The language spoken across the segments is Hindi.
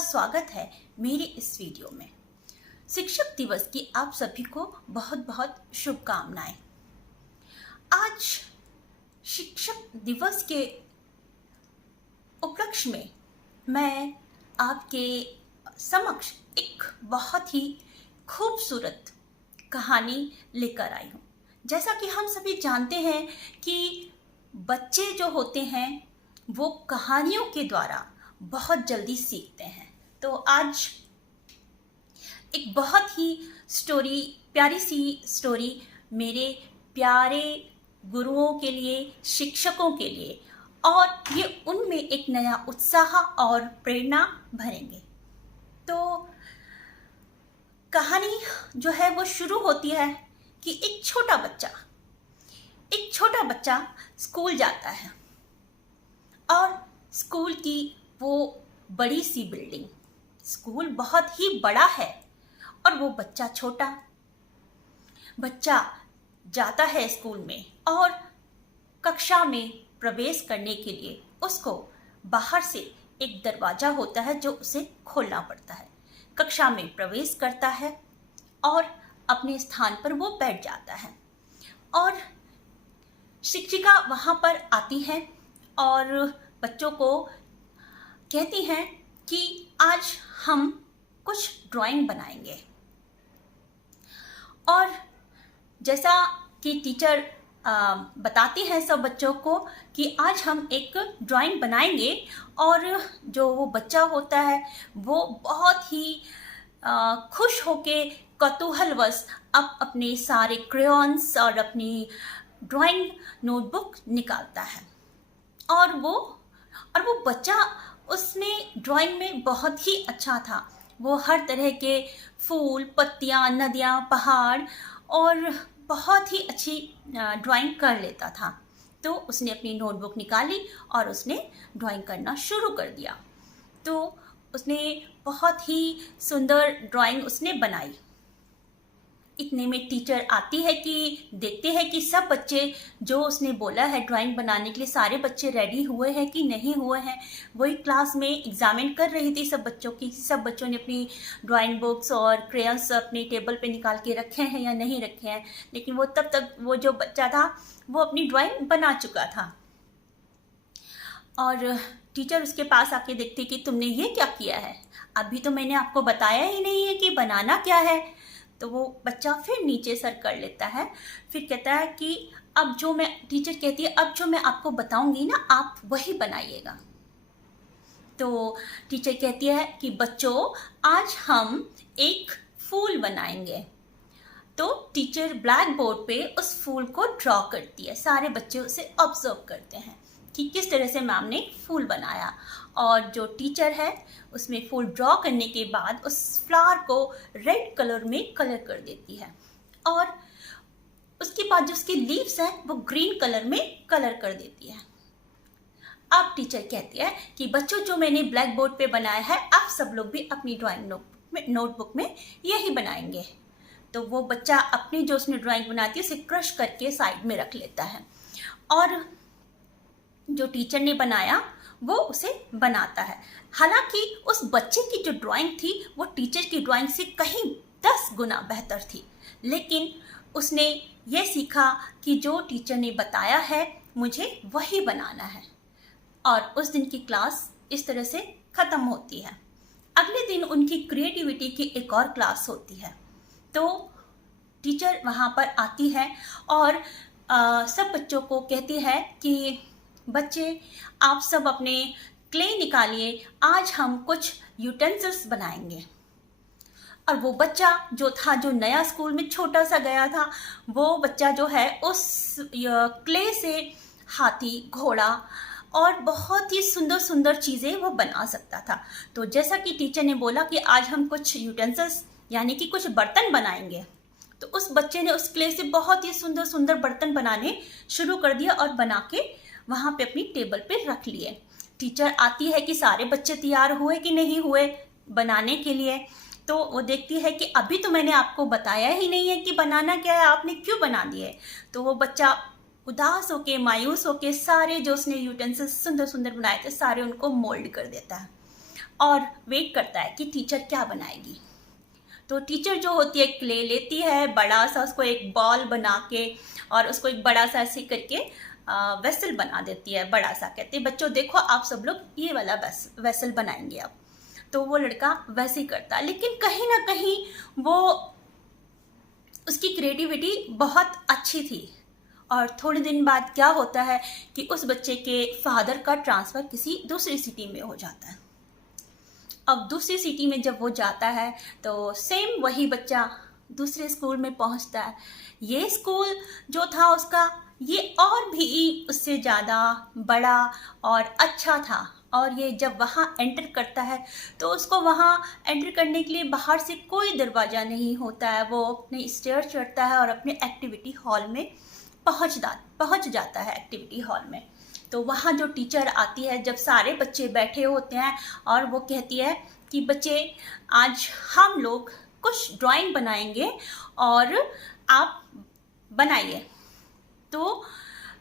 स्वागत है मेरे इस वीडियो में। शिक्षक दिवस की आप सभी को बहुत बहुत शुभकामनाएं। आज शिक्षक दिवस के उपलक्ष्य में मैं आपके समक्ष एक बहुत ही खूबसूरत कहानी लेकर आई हूँ। जैसा कि हम सभी जानते हैं कि बच्चे जो होते हैं वो कहानियों के द्वारा बहुत जल्दी सीखते हैं। तो आज एक बहुत ही प्यारी सी स्टोरी मेरे प्यारे गुरुओं के लिए, शिक्षकों के लिए, और ये उनमें एक नया उत्साह और प्रेरणा भरेंगे। तो कहानी जो है वो शुरू होती है कि एक छोटा बच्चा स्कूल जाता है और स्कूल की वो बड़ी सी बिल्डिंग, स्कूल बहुत ही बड़ा है और वो बच्चा जाता है स्कूल में, और कक्षा में प्रवेश करने के लिए उसको बाहर से एक दरवाजा होता है जो उसे खोलना पड़ता है। कक्षा में प्रवेश करता है और अपने स्थान पर वो बैठ जाता है और शिक्षिका वहाँ पर आती है और बच्चों को कहती हैं कि आज हम कुछ ड्राइंग बनाएंगे। और जैसा कि टीचर बताती हैं सब बच्चों को कि आज हम एक ड्राइंग बनाएंगे, और जो वो बच्चा होता है वो बहुत ही खुश होके कौतूहलवश अपने सारे क्रेयॉन्स और अपनी ड्राइंग नोटबुक निकालता है। और वो बच्चा उसमें ड्राइंग में बहुत ही अच्छा था। वो हर तरह के फूल, पत्तियां, नदियां, पहाड़ और बहुत ही अच्छी ड्राइंग कर लेता था। तो उसने अपनी नोटबुक निकाली और उसने ड्राइंग करना शुरू कर दिया। तो उसने बहुत ही सुंदर ड्राइंग उसने बनाई। इतने में टीचर आती है कि देखते हैं कि सब बच्चे जो उसने बोला है ड्राइंग बनाने के लिए, सारे बच्चे रेडी हुए हैं कि नहीं हुए हैं। वही क्लास में एग्जामिन कर रही थी सब बच्चों की, सब बच्चों ने अपनी ड्राइंग बुक्स और क्रेयॉन्स अपने टेबल पे निकाल के रखे हैं या नहीं रखे हैं। लेकिन वो तब तक वो जो बच्चा था वो अपनी ड्राइंग बना चुका था। और टीचर उसके पास आके देखती कि तुमने ये क्या किया है, अभी तो मैंने आपको बताया ही नहीं है कि बनाना क्या है। तो वो बच्चा फिर नीचे सर कर लेता है, फिर कहता है कि टीचर कहती है अब जो मैं आपको बताऊंगी ना आप वही बनाइएगा। तो टीचर कहती है कि बच्चों आज हम एक फूल बनाएंगे। तो टीचर ब्लैक बोर्ड पे उस फूल को ड्रॉ करती है। सारे बच्चे उसे ऑब्जर्व करते हैं कि किस तरह से मैम ने फूल बनाया। और जो टीचर है उसमें फूल ड्रॉ करने के बाद उस फ्लावर को रेड कलर में कलर कर देती है, और उसके बाद जो उसकी लीव्स हैं वो ग्रीन कलर में कलर कर देती है। अब टीचर कहती है कि बच्चों जो मैंने ब्लैक बोर्ड पे बनाया है आप सब लोग भी अपनी ड्राइंग नोटबुक में यही बनाएंगे। तो वो बच्चा अपनी जो उसने ड्राइंग बनाती है उसे क्रश करके साइड में रख लेता है, और जो टीचर ने बनाया वो उसे बनाता है। हालांकि उस बच्चे की जो ड्राइंग थी वो टीचर की ड्राइंग से कहीं 10 गुना बेहतर थी, लेकिन उसने ये सीखा कि जो टीचर ने बताया है मुझे वही बनाना है। और उस दिन की क्लास इस तरह से ख़त्म होती है। अगले दिन उनकी क्रिएटिविटी की एक और क्लास होती है। तो टीचर वहाँ पर आती है और सब बच्चों को कहती है कि बच्चे आप सब अपने क्ले निकालिए, आज हम कुछ यूटेंसिल्स बनाएंगे। और वो बच्चा जो नया स्कूल में छोटा सा गया था, वो बच्चा जो है उस क्ले से हाथी, घोड़ा और बहुत ही सुंदर सुंदर चीज़ें वो बना सकता था। तो जैसा कि टीचर ने बोला कि आज हम कुछ यूटेंसिल्स यानी कि कुछ बर्तन बनाएंगे, तो उस बच्चे ने उस क्ले से बहुत ही सुंदर सुंदर बर्तन बनाने शुरू कर दिया और बना के वहाँ पे अपनी टेबल पे रख लिए। टीचर आती है कि सारे बच्चे तैयार हुए कि नहीं हुए बनाने के लिए। तो वो देखती है कि अभी तो मैंने आपको बताया ही नहीं है कि बनाना क्या है, आपने क्यों बना दिए। तो वो बच्चा उदास होके, मायूस होके सारे जो उसने यूटेंसिल्स सुंदर सुंदर बनाए थे सारे उनको मोल्ड कर देता है। और वेट करता है कि टीचर क्या बनाएगी। तो टीचर जो होती है क्ले लेती है, बड़ा सा उसको एक बॉल बना के और उसको एक बड़ा सा ऐसे करके वेसल बना देती है, बड़ा सा। कहते हैं बच्चों देखो आप सब लोग ये वाला वेसल बनाएंगे अब। तो वो लड़का वैसे ही करता है, लेकिन कहीं ना कहीं वो उसकी क्रिएटिविटी बहुत अच्छी थी। और थोड़े दिन बाद क्या होता है कि उस बच्चे के फादर का ट्रांसफ़र किसी दूसरी सिटी में हो जाता है। अब दूसरी सिटी में जब वो जाता है तो सेम वही बच्चा दूसरे स्कूल में पहुंचता है। ये स्कूल जो था उसका, ये और भी उससे ज़्यादा बड़ा और अच्छा था। और ये जब वहाँ एंटर करता है तो उसको वहाँ एंटर करने के लिए बाहर से कोई दरवाज़ा नहीं होता है। वो अपने स्टेयर चढ़ता है और अपने एक्टिविटी हॉल में पहुँच जाता है एक्टिविटी हॉल में। तो वहाँ जो टीचर आती है, जब सारे बच्चे बैठे होते हैं, और वो कहती है कि बच्चे आज हम लोग कुछ ड्राइंग बनाएंगे और आप बनाइए। तो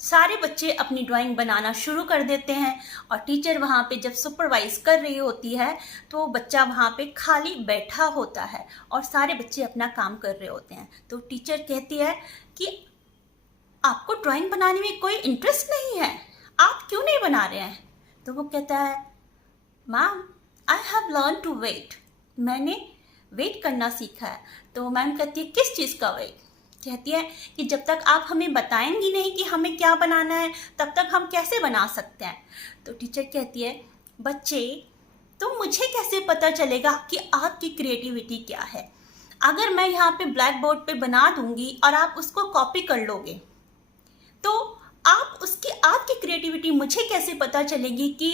सारे बच्चे अपनी ड्राइंग बनाना शुरू कर देते हैं और टीचर वहाँ पे जब सुपरवाइज कर रही होती है तो बच्चा वहाँ पे खाली बैठा होता है और सारे बच्चे अपना काम कर रहे होते हैं। तो टीचर कहती है कि आपको ड्राइंग बनाने में कोई इंटरेस्ट नहीं है, आप क्यों नहीं बना रहे हैं? तो वो कहता है ma'am I have learn to wait, मैंने वेट करना सीखा है। तो मैम कहती है किस चीज़ का वेट? कहती है कि जब तक आप हमें बताएंगी नहीं कि हमें क्या बनाना है तब तक हम कैसे बना सकते हैं। तो टीचर कहती है बच्चे तो मुझे कैसे पता चलेगा कि आपकी क्रिएटिविटी क्या है? अगर मैं यहाँ पे ब्लैक बोर्ड पे बना दूंगी और आप उसको कॉपी कर लोगे तो आपकी क्रिएटिविटी मुझे कैसे पता चलेगी कि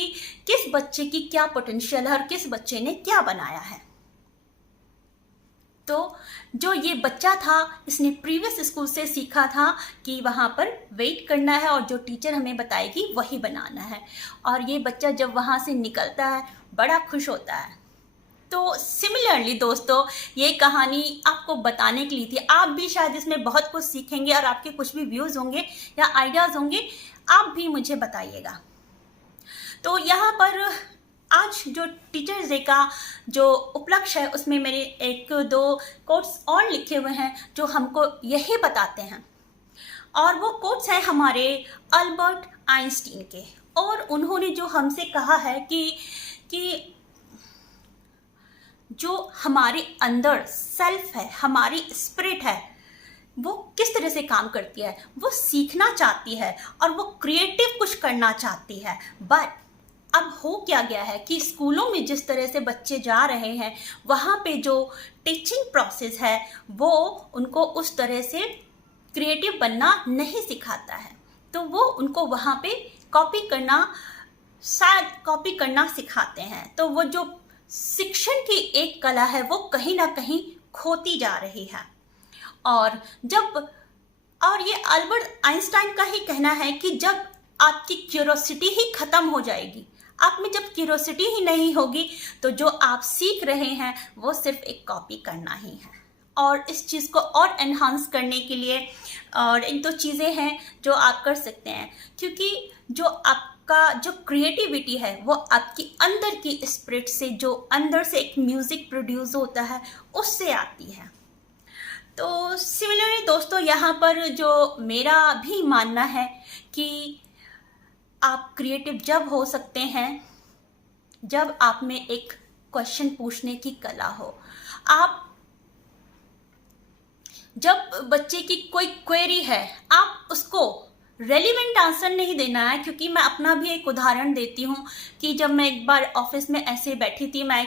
किस बच्चे की क्या पोटेंशियल है और किस बच्चे ने क्या बनाया है? तो जो ये बच्चा था इसने प्रीवियस स्कूल से सीखा था कि वहाँ पर वेट करना है और जो टीचर हमें बताएगी वही बनाना है। और ये बच्चा जब वहाँ से निकलता है बड़ा खुश होता है। तो सिमिलरली दोस्तों ये कहानी आपको बताने के लिए थी। आप भी शायद इसमें बहुत कुछ सीखेंगे और आपके कुछ भी व्यूज़ होंगे या आइडियाज़ होंगे, आप भी मुझे बताइएगा। तो यहाँ पर आज जो टीचर्स डे का जो उपलक्ष्य है उसमें मेरे एक दो कोट्स और लिखे हुए हैं जो हमको यही बताते हैं। और वो कोट्स हैं हमारे अल्बर्ट आइंस्टीन के, और उन्होंने जो हमसे कहा है कि जो हमारे अंदर सेल्फ है, हमारी स्पिरिट है, वो किस तरह से काम करती है। वो सीखना चाहती है और वो क्रिएटिव कुछ करना चाहती है। बट अब हो क्या गया है कि स्कूलों में जिस तरह से बच्चे जा रहे हैं वहाँ पे जो टीचिंग प्रोसेस है वो उनको उस तरह से क्रिएटिव बनना नहीं सिखाता है। तो वो उनको वहाँ पे कॉपी करना सिखाते हैं। तो वो जो शिक्षण की एक कला है वो कहीं ना कहीं खोती जा रही है। और ये अल्बर्ट आइंस्टाइन का ही कहना है कि जब आपकी क्यूरोसिटी ही खत्म हो जाएगी, आप में जब क्यूरोसिटी ही नहीं होगी तो जो आप सीख रहे हैं वो सिर्फ एक कॉपी करना ही है। और इस चीज़ को और एनहांस करने के लिए और एक दो चीज़ें हैं जो आप कर सकते हैं, क्योंकि जो आपका जो क्रिएटिविटी है वो आपकी अंदर की स्पिरिट से, जो अंदर से एक म्यूज़िक प्रोड्यूस होता है उससे आती है। तो सिमिलरली दोस्तों यहाँ पर जो मेरा भी मानना है कि आप क्रिएटिव जब हो सकते हैं जब आप में एक क्वेश्चन पूछने की कला हो। आप जब बच्चे की कोई क्वेरी है आप उसको रेलिवेंट आंसर नहीं देना है। क्योंकि मैं अपना भी एक उदाहरण देती हूँ कि जब मैं एक बार ऑफिस में ऐसे बैठी थी, मैं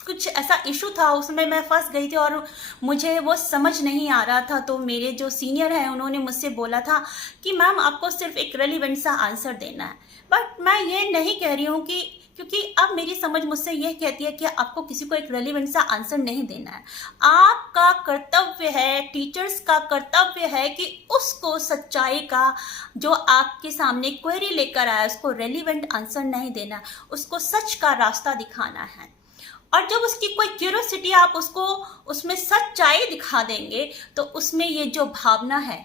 कुछ ऐसा इशू था, उसमें मैं फंस गई थी और मुझे वो समझ नहीं आ रहा था। तो मेरे जो सीनियर हैं उन्होंने मुझसे बोला था कि मैम आपको सिर्फ एक रेलिवेंट सा आंसर देना है। बट मैं ये नहीं कह रही हूँ कि, क्योंकि अब मेरी समझ मुझसे यह कहती है कि आपको किसी को एक रेलिवेंट सा आंसर नहीं देना है। आपका कर्तव्य है, टीचर्स का कर्तव्य है कि उसको सच्चाई का, जो आपके सामने क्वेरी लेकर आया उसको रेलिवेंट आंसर नहीं देना, उसको सच का रास्ता दिखाना है। और जब उसकी कोई क्यूरियोसिटी आप उसको उसमें सच्चाई दिखा देंगे तो उसमें ये जो भावना है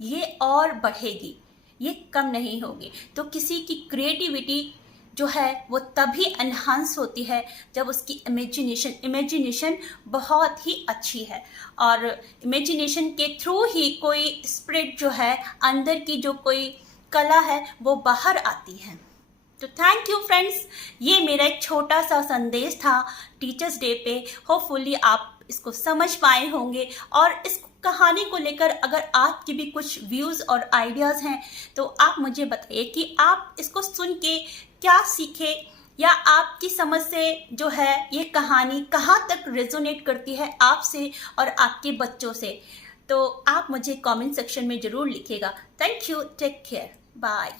ये और बढ़ेगी ये कम नहीं होगी। तो किसी की क्रिएटिविटी जो है वो तभी एनहांस होती है जब उसकी इमेजिनेशन बहुत ही अच्छी है, और इमेजिनेशन के थ्रू ही कोई स्पिरिट जो है, अंदर की जो कोई कला है वो बाहर आती है। तो थैंक यू फ्रेंड्स, ये मेरा एक छोटा सा संदेश था टीचर्स डे पे। होपफुली आप इसको समझ पाए होंगे, और इस कहानी को लेकर अगर आपके भी कुछ व्यूज़ और आइडियाज़ हैं तो आप मुझे बताइए कि आप इसको सुन के क्या सीखे, या आपकी समझ से जो है ये कहानी कहाँ तक रेजोनेट करती है आपसे और आपके बच्चों से। तो आप मुझे कमेंट सेक्शन में ज़रूर लिखिएगा। Thank you, take care, bye.